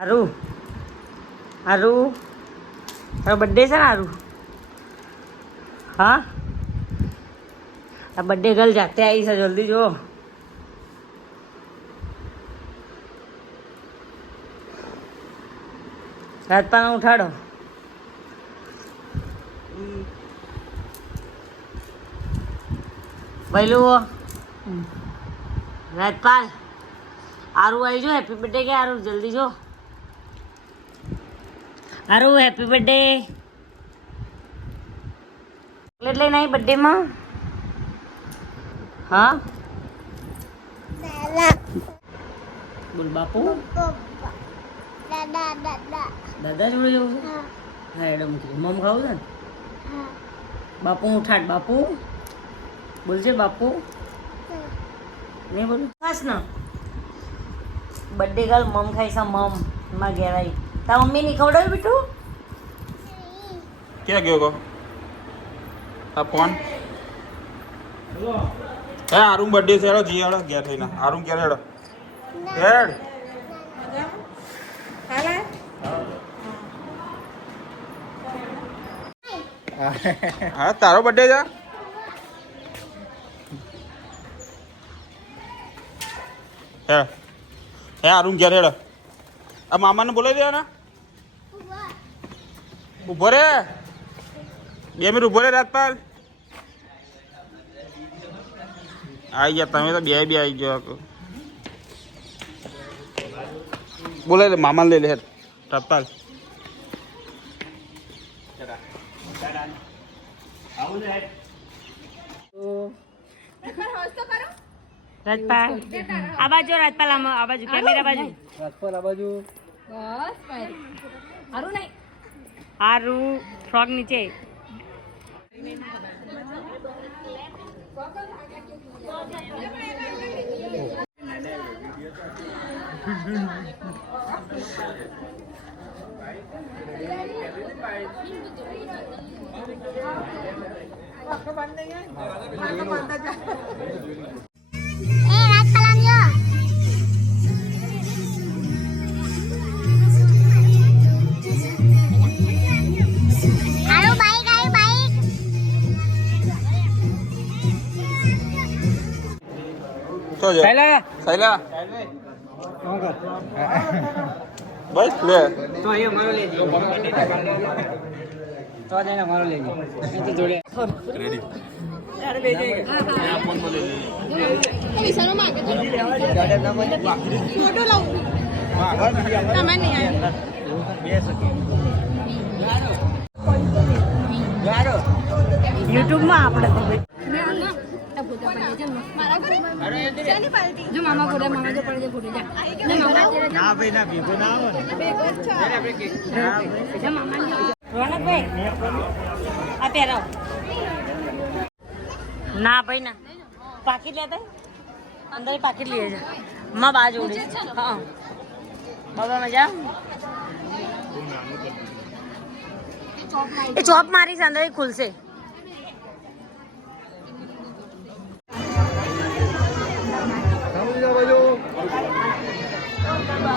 હારું? હારું? તારો બર્થડે છે ને હારું? હા? આ બર્થડે ગર્લ જાતે આવી છે જલ્દી જો. રાજપાને ઉઠાડો. પહેલું રાજપાલ આરું આવી જો હેપી બર્થડે કે આરું જલ્દી જો. આરું હેપી બર્થડે ચોકલેટ લઈને આવી બર્થડેમાં હા? બોલ બાપુ? દાદા. જોડે જવું છે? હા. એડો મૂકી મમ ખાવું છે ને? બાપુ ઉઠાડ બાપુ? બોલજે બાપુ? નહીં બોલું? ખાસ ના બર્થડે ગર્લ મમ ખાઈ મમ. માં ઘેર આવી તાર મમ્મી નહીં ખવડાવ્યું બેટું ક્યાં ગયો ગો? આ ફોન? હે આરું બર્થડે છે હેડો જી હેડો ગયા થઈને. આરું ક્યારે હેડો. હેડ. હા. તારો બર્થડે છે? હે હે આરું ક્યારે હેડો. આ મામાને બોલાવી દે ને ઊભો રે. બે મિનિટ ઊભો રે રાજપાલ આવી ગયા તમે તો બે બે આવી ગયો બોલે રે મામા લઈ લે રાજપાલ રાજપાલ આ બાજુ રાજપાલ આમ આ બાજુ કેમેરા બાજુ. હારું ફ્રોગ નીચે Eh, શું છે સૈલા બસ લે. તો અહીંયા મારો લેજે. તો જઈને મારો લેજે. તો જોડે. રેડી યુટ્યુબમાં આપણે જો મામા ફોટો મામા જો પડે ફોટો જા. જો મામા અત્યારે ના ભાઈ ના ભેગો ના આવે ને. મામા રોનકભાઈ આ પહેરાવ. ના ભાઈ ના. પાકીટ લેતા અંદર પાકીટ લઈએ છે માં બા ઉડી હા. બાબા મજા એ ચોપ મારી છે અંદર ખુલશે.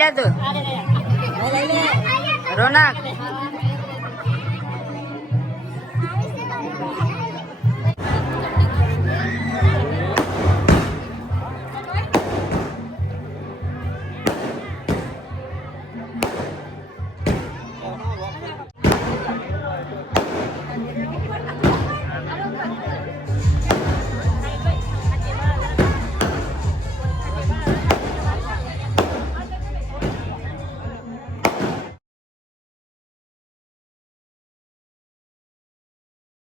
લે તું. રોનક.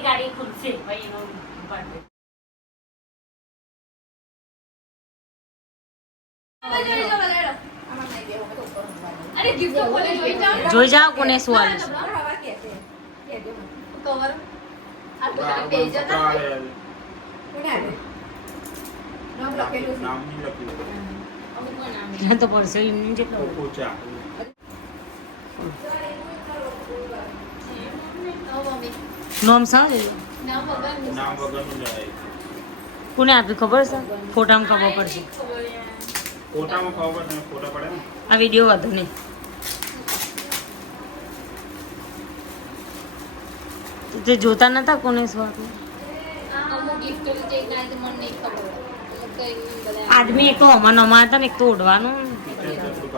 ગાડી ખુલશે ભાઈ એનો જોઈ જાઓ કોને શું આવ્યું છે. તો એમની જેટલો. નોમ વગરનું કોને આપ્યું ખબર છે? ફોટામાં ખબર પડશે. ફોટામાં ખબર પડે ફોટા પડે આ વીડિયો વાંધો નહીં. તે જોતા નતા કોને શું આદમી એક તો અમાન નમા હતા ને એક તો ઓઢવાનું. ટીચર શું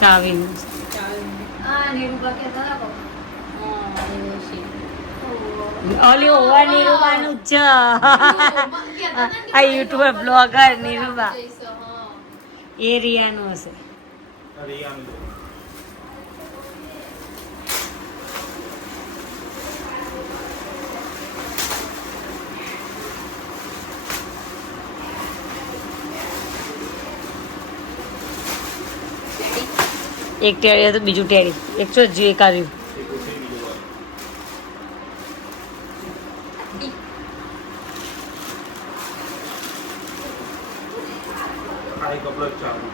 ચાવી ઓલી ઓવા નીરુબાનું જ. આ યુટ્યુબર બ્લોગર નીરુબા. એ રિયાનું હશે રિયાનું એક ટેડી હતું બીજું ટેડી એકસો જ એક આવ્યું. એક ઉઠી બીજું વાર. ખાલી કપડો જ ચાલુ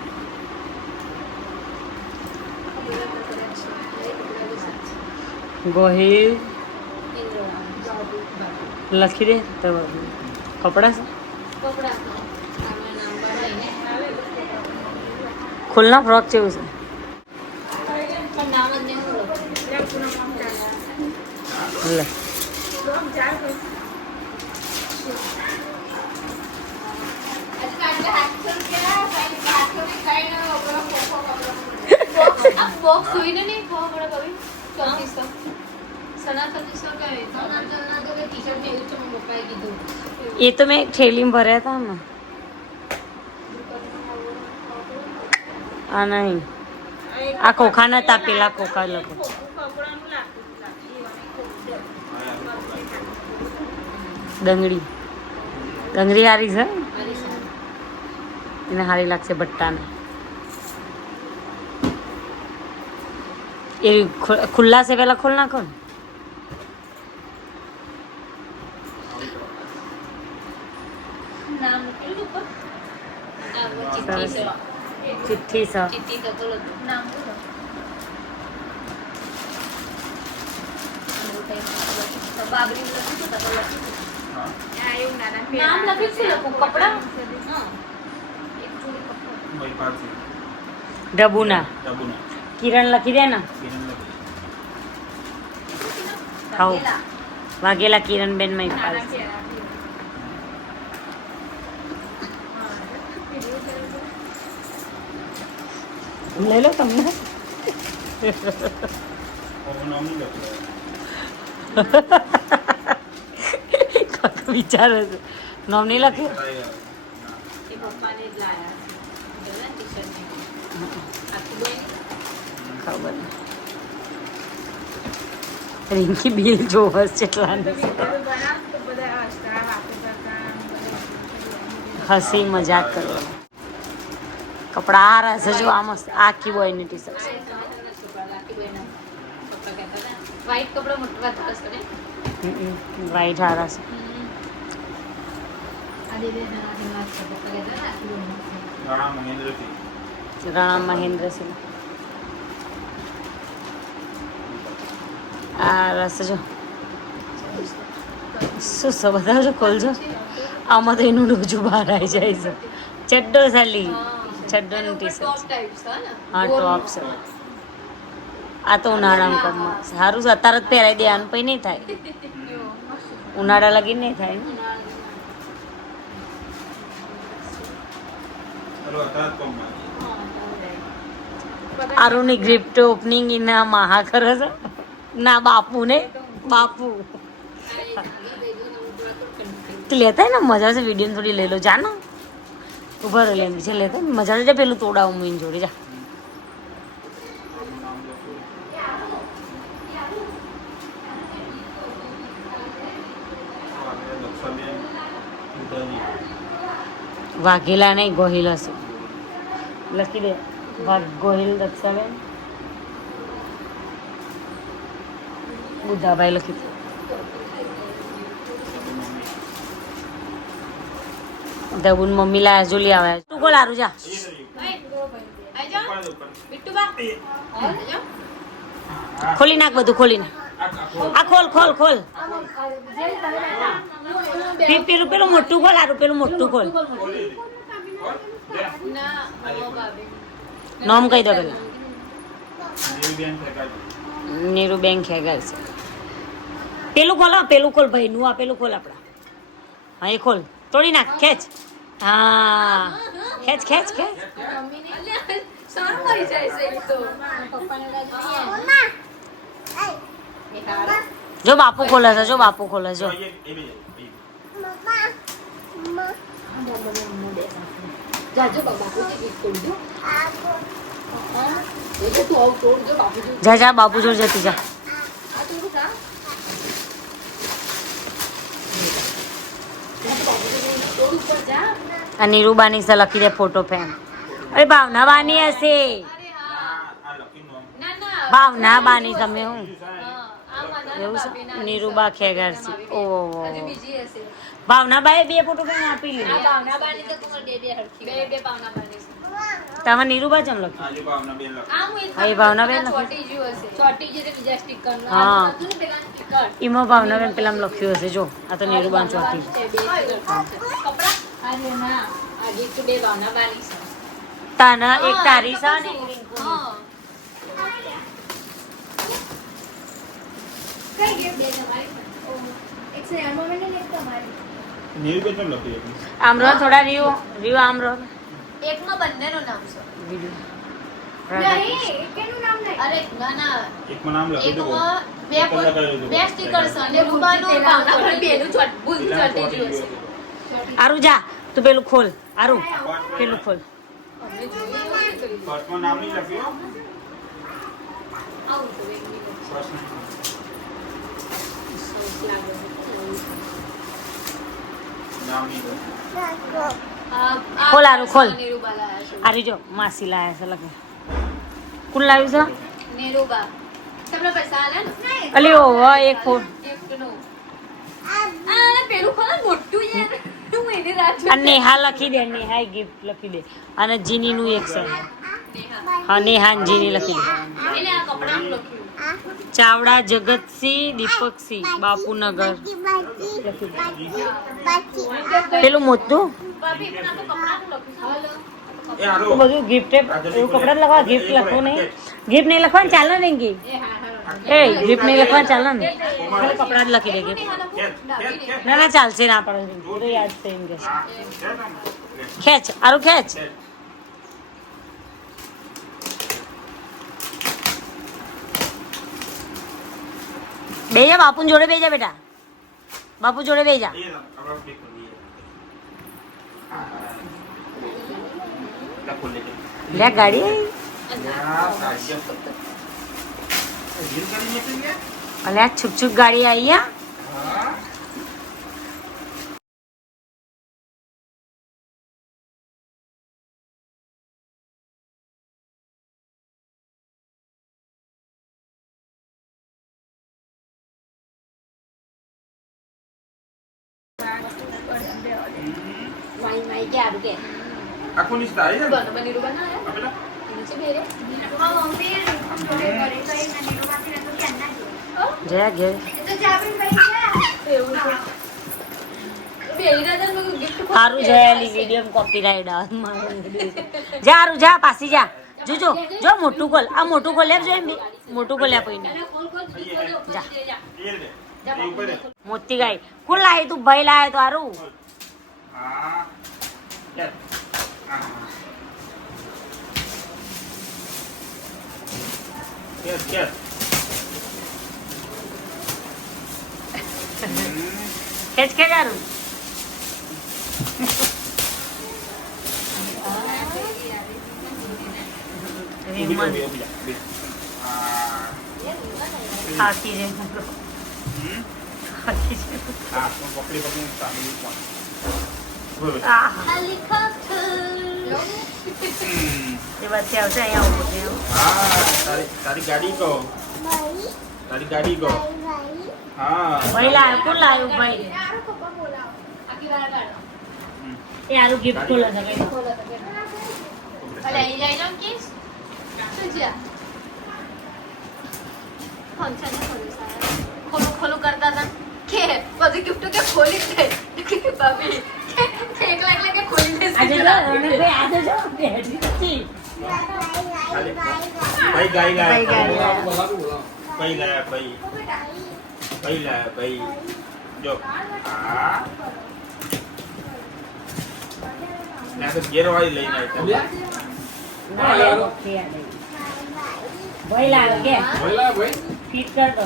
ગોહિલ લખી દે તો કપડા છે ખુલ્લા ફ્રોક જેવું છે લે બોક્સ જોઈને નહીં ખબર પડે કવિ ચોત્રીસો સનાતન ટીશર્ટ કઈ સનાતન તો કે ટીશર્ટ જેવું છે મેં પપ્પાએ કીધું એ તો મેં થેલીમાં ભર્યા હતા ને. આ નહીં. આ કોખા નતા પેલા કોખા લોકો. ડંગળી ડંગળી હારી છે? એને હારી લાગશે ભટ્ટાને એ ખુલ્લા છે પેલા ખોલ નાખો ને. ચિઠ્ઠી છે. ચિઠ્ઠી તો તો. નામ શું બાબરી લખ્યું તો લખ્યું નામ લખ્યું છે લોકો કપડા? ડબુના. ડબુના. કિરણ લખી દે ને. ખાઓ. વાઘેલા કિરણ બેનમાં લઈ લો તમને. Ha ha લખ્યું વિચારે છે. નામ નહીં લખ્યું? ખબર. રિંકી બિલ જોવા કેટલાનું છે. હસી મજાક કરવાનો. કપડા આ રહેશે જો આ મસ્ત આખી બોયની ટી શર્ટ વ્હાઈટ કપડા મોટવા વાઈટ હારા છે આ દીદી ના ના છે પપ્પા કહેતા ને આખી બેન રાણા મહેન્દ્રસિંહ. રાણા મહેન્દ્રસિંહ આ રસ જો. શું છે? જો ખોલજો. આમાં તો એનું ડોજું બહાર આવી જાય છે. ચડ્ડો સાલી. ચડ્ડોની ટી શર્ટ હા ટોપ છે. આ તો ઉનાળા કમમાં. સારું છે અત્યારે જ પહેરાઈ દેવાનું પછી નહીં થાય. ઉનાળા લગી નહીં થાય ને ચલો અત્યારે જ કોમમાં આરુની ગિફ્ટ ઓપનિંગ એના મહા કરે છે ના બાપુ ને બાપુ લેતા ને મજા છે વીડિયો થોડી લઈ લો જા ને ઊભા રહી લેમ છે લેતા મજા છે પેલું તોડાવું મીન જોડે જા વાઘેલા નહીં ગોહિલા હશે લખી દે ભાગ ગોહિલ દક્ષાબેન. બુધાભાઈ લખી દે દબુન મમ્મી લાયા, જોલી આવ્યા તું કોલ આરું, જા. ખોલી નાખ બધું ખોલી નાખ આ ખોલ ખોલ ખોલ. પેલું પેલું મોટું ખોલ આરું પેલું મોટું ખોલ. નામ કહી દો પેલા. નીરુબેન ખેગાઈ છે. પેલું ખોલ હા, પેલું ખોલ ભાઈ નું આ પેલું ખોલ આપડા. હા એ ખોલ. તોડી નાખ ખેંચ. હા ખેંચ ખેંચ ખેંચ. છે જો બાપુ ખોલે છે જો બાપુ ખોલે એ. જાજો બાપુજી ગીત તોડજો એ તો તું આવું તોડજો બાપુજી જા જા બાપુ જોડ જતી જા આ તું જા તોડ ઉપર જા આ નીરુબાની સે લખી દે ફોટો ફેમ અરે ભાવના બાની હશે અરે હા આ લખીનું નામ. ના ના ભાવના બાની તમે હું હા, આ માના એવું બાપી છે ના નીરુબા ખેગાર છે ઓહો હજી બીજી હશે ભાવના બાએ બે ફોટો ફેમ આપી આ લીધી ભાવનાબાની તો તમારે બે બે હરખી બે બે ભાવનાબાની છે. તમે નીરુબા ચમ લખ્યું આજે ભાવનાબેન લખી. આ હું એક હા, એ ભાવનાબેન લખી. ચોટી જ્યું હશે. ચોટી જે તે બીજા સ્ટીકર નો. હા. આ તો નતું ને પેલા સ્ટીકર એમાં ભાવનાબેન પેલા લખ્યું હશે જો. આ તો નીરુબાન ચોટી. કપડા? અરે ના આ ગીત બે ભાવનાબાની છે. તાના એક તારી છે ને? એક રિંકુની. હા. કઈ ગિફ્ટ બે તમારી? એક છે અમોમેને એક તમારી. આમ રહો થોડા રીવ રીવ આમ રહો એકમાં બંનેનું નામ છે. તું પેલું ખોલ. આરું પેલું ખોલ. નામ નહીં લખ્યું? આવું જોઈએ એક મિનિટ. ફર્સ્ટ નામ. નામ નહીં લખ્યું. આ- આ ખોલ આરું, ખોલ. આરી જો માસી લાયા છે લગે કુલ લાવ્યું નેરુબા. તમને પૈસા આલ્યા ને? છે અલી ઓહો એક ફોન. ને નેહા લખી દે નેહા ગિફ્ટ લખી દે. અને જીનીનું એક છે. હા નેહા જીની લખી દે. ચાવડા જગતસિંહ દીપકસિંહ બાપુનગર. પેલું મોટું આ તો કપડાનું લખ્યું છે. એ હારો. તો બધું ગિફ્ટ એવું કપડા જ લખવા ગિફ્ટ લખવું નહીં. ગિફ્ટ નહીં લખવાનું ચાલે ને ગિફ્ટ એ હા હા એ ગિફ્ટ નહીં લખવાનું ચાલે ને. કપડા જ લખી દે ખેંચ. ના ના ચાલશે ના પડે યાદ છે એમ કે. ખેંચ આરું ખેંચ. બે જા બાપુ જોડે બે જા બેટા. બાપુ જોડે બે જા. લા ગાડી. યા સાજ્ય રીલ કરી નથી ગયા અલે આ છુક છુક ગાડી આવી વાઈ કે આરું ની તારી છે બનો બની આપેલા નીચે બેરે નું સારું કોપીરાઈટ જા હારું જા જોજો જો મોટું ખોલ આ મોટું ખોલ્યા લેજો એમ મોટું ખોલ્યા કોઈને કોલ કોલ જા મોતી ગાય કુલ લાય તું ભાઈ લાય તો હારું હા કેસ કેસ ખેંચ ખાસી છે ખાસી છે હા પકડી પકડી પણ બરોબર Ah. Helicopter. એ વચ્ચે આવશે અહીંયા ઊભો થયો હા તારી તારી ગાડી કહો તારી ગાડી કહો હા ભાઈ કોણ ભાઈ આખી વાર એ હારું ગિફ્ટ ખોલો કઈ તો કે અલે અહીં જઈ જાઉં કિસ શું છે ફંક્શન ને ખોલું સારા ખોલું ખોલું કરતા હતા કે પછી ગિફ્ટ કે ખોલી દે. ભાભી એકલા એકલા કે ખોલી દે આજે જો રણભાઈ આજે જો બેઠી ભાઈ ગાય. ભાઈ ગાય. ભાઈ ગાય ભાઈ ભાઈ. લાયા ભાઈ. જો. હા ના તો ઘેર વાળી લઈને આવ્યા આ. ભાઈ લાવ્યો. કે? ફિટ કર દો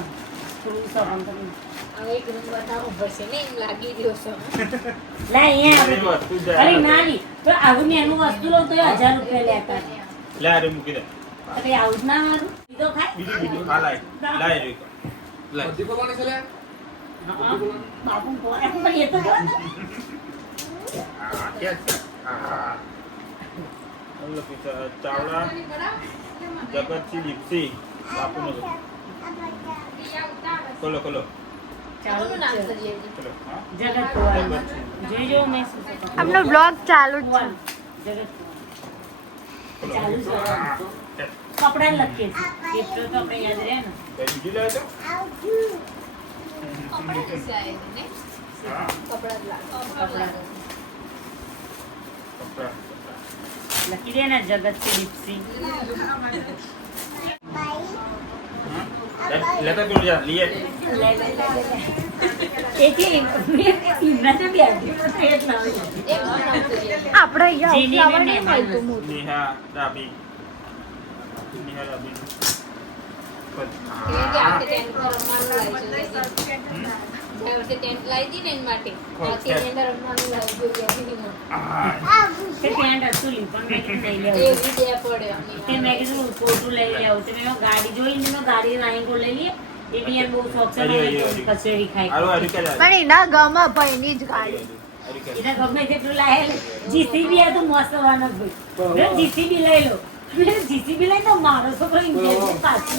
થોડું કરી હવે એક રૂમ બનાવવું પડશે ને એમ લાગી રહ્યો છે. લા અહીંયા વસ્તુ અરે નાની તો આવું ને એનું વસ્તુ લો તો હજાર રૂપિયા લેતા લે અરે મૂકી દે. અરે આવું ના મારું. ખાય? બીજું બીજું હા લાય. લાય રે લાય. હા. બાપુ કોણ પણ એ તો જો. કે હા. ચાવડા જગતસિંહ દીપસિંહ બાપુનો. ખોલો ખોલો ખોલો. આપનો બ્લોગ ચાલુ જ છે. કપડા લખીએ છીએ. તો આપણે યાદ રહે ને. લખી દે ને જગત છે દીપસિંહ હા લેતા તું જા કરીએ આપણે જેની અહીંયા ને મહેમાન ડાબી નિહા ડાબી ટેન્ટ લાવી વર્ષે ટેન્ટ લાવી હતી ને એના માટે. એની અંદર રમવાનું લાવી જોઈએ સિનેમા હા તે ટેન્ટ હતું લી પણ મેં કીધું લઈ એ વિજય પડે તે મેં કીધું ખોટું લઈ લેવું. તે મેં ગાડી જોઈ ને મેં ગાડી રાઈ કો લઈ લઈએ. એની યાર બહુ શોખ છે. કચેરી ખાઈ પણ એના ગામમાં ભાઈની જ ગાડી. એને ગમે તેટલું લાયેલ જીસીબી આ તો મસ્ત ભાઈ જીસીબી લઈ લો. જીસીબી લઈ તો મારો છોકરો ઇન્ડિયન પાછું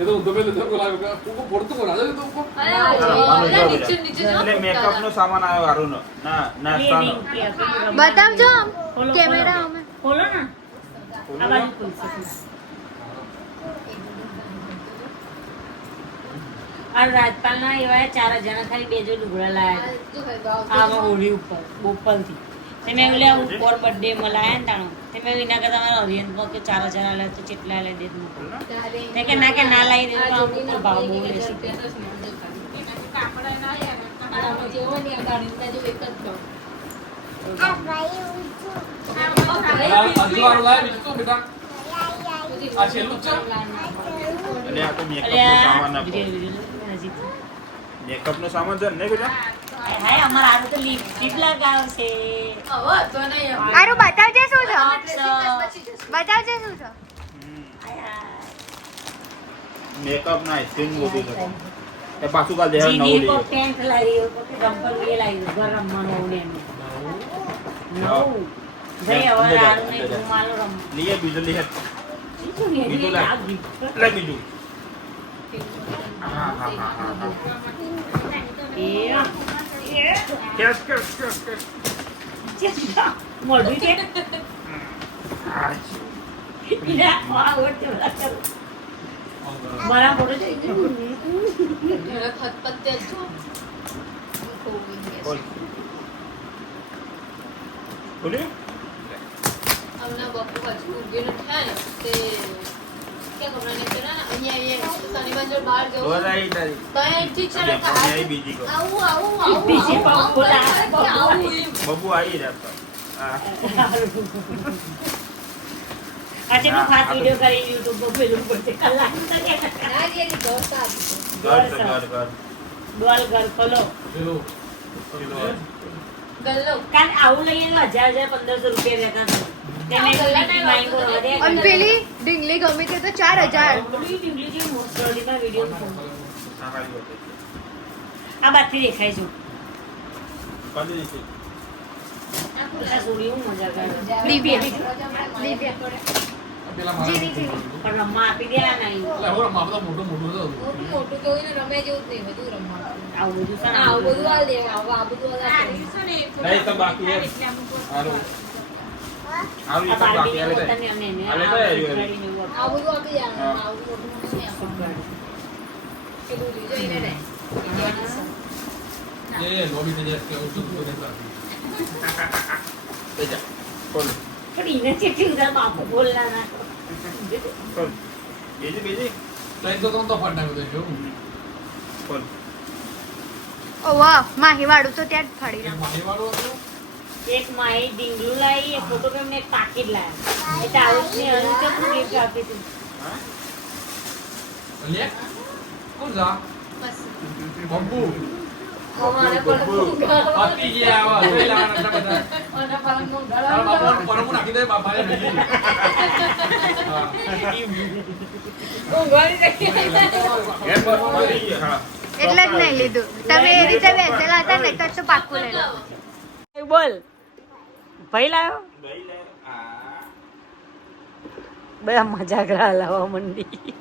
ఏదో ఉద్దమే పొడుతుకోరు అదే માનો જવાબ નીચે એટલે નીચે જો મેકઅપ નો સામાન આવ્યો હારુનો ના નાસ્તાનો બતાવજો આમ ખોલો, કેમેરા ખોલો. અમે ખોલો ને આ બાજુ ખુલશે આ રાજપાલના એવા ચાર હજારના ખાલી બે જો લુગડા લાયા જો ભાઈ ભાવ આમાં ઓઢી ઉપર બોપલથી તે મેં એવું લેવું પોર બર્થડે માં લાયા ને તાણું. તે મેં એના કરતા મારા હરિયનમાં કે ચાર હજાર આલે તો કેટલા લે દે તે કે ના કે ના લાવી દે તો અમુક ભાવ બહુ લેશે. મેકઅપ નો સામાન છે ને બેટા? હાય અમારા હારું તો લિપસ્ટિક લગાવશે આરું બતાવજે શું છે? તો બતાવજે શું છે? મેકઅપ ના આઈસ્ક્રીમ મોટી છે એ પાછું કાલ દેહ નવું જીની ટેન્ટ લાવી કો ડમ્પલ એ લાવી ઘર રમવાનું ને નવું. ભાઈ હવે ને રમ. બીજું બીજું. લે બીજું હા હા હા હા. કેસ કેસ કેસ કેસ. મોઢું છે મારા મોઢું છે બોલ્યું હમણાં બપોર હજુ ઊંઘીને થાય તે બબુ આવી આજે નો ખાસ વિડિયો કરી YouTube પર પેલું પડશે કલાક તો કે ના ઘર સાફ ઘર ઘર ઘર. ડોલ ઘર ખોલો. ગલ્લો કાન આવું લઈએ તો હજાર હજાર પંદરસો રૂપિયા રહેતા અને પેલી ઢીંગલી ગમે તે તો ચાર હજાર. આ બાજુથી દેખાય છે. કાઢી આવું હાલ આપે. તો આવ્યું આપે. આવું આવું પેલું રે. એ એ લોબી થઈ જાય કે બેજા ઉધાર બાપુ બોલના બીજી તો તો તો ઓ વાહ તો ત્યાં જ ફાડી નાખું. હતું? એક માઈ ડીંગલું લાવી એક ફોટો ફ્રેમ ને એક પાકીટ લાવ્યા એટલે આવું જ ને હજુ કેટલું ગિફ્ટ આપી લે? કોણ જા બસ. બંબુ. અમારે. ગયા આવા બધા. પરમું નાખી દે રાખી. હા. એટલે જ નહીં લીધું. તમે એ રીતે બેસેલા હતા ને તો તો પાક્કું લઈ લો. બોલ. ભાઈ લાવ્યો બે મજાક લાવવા મંડી.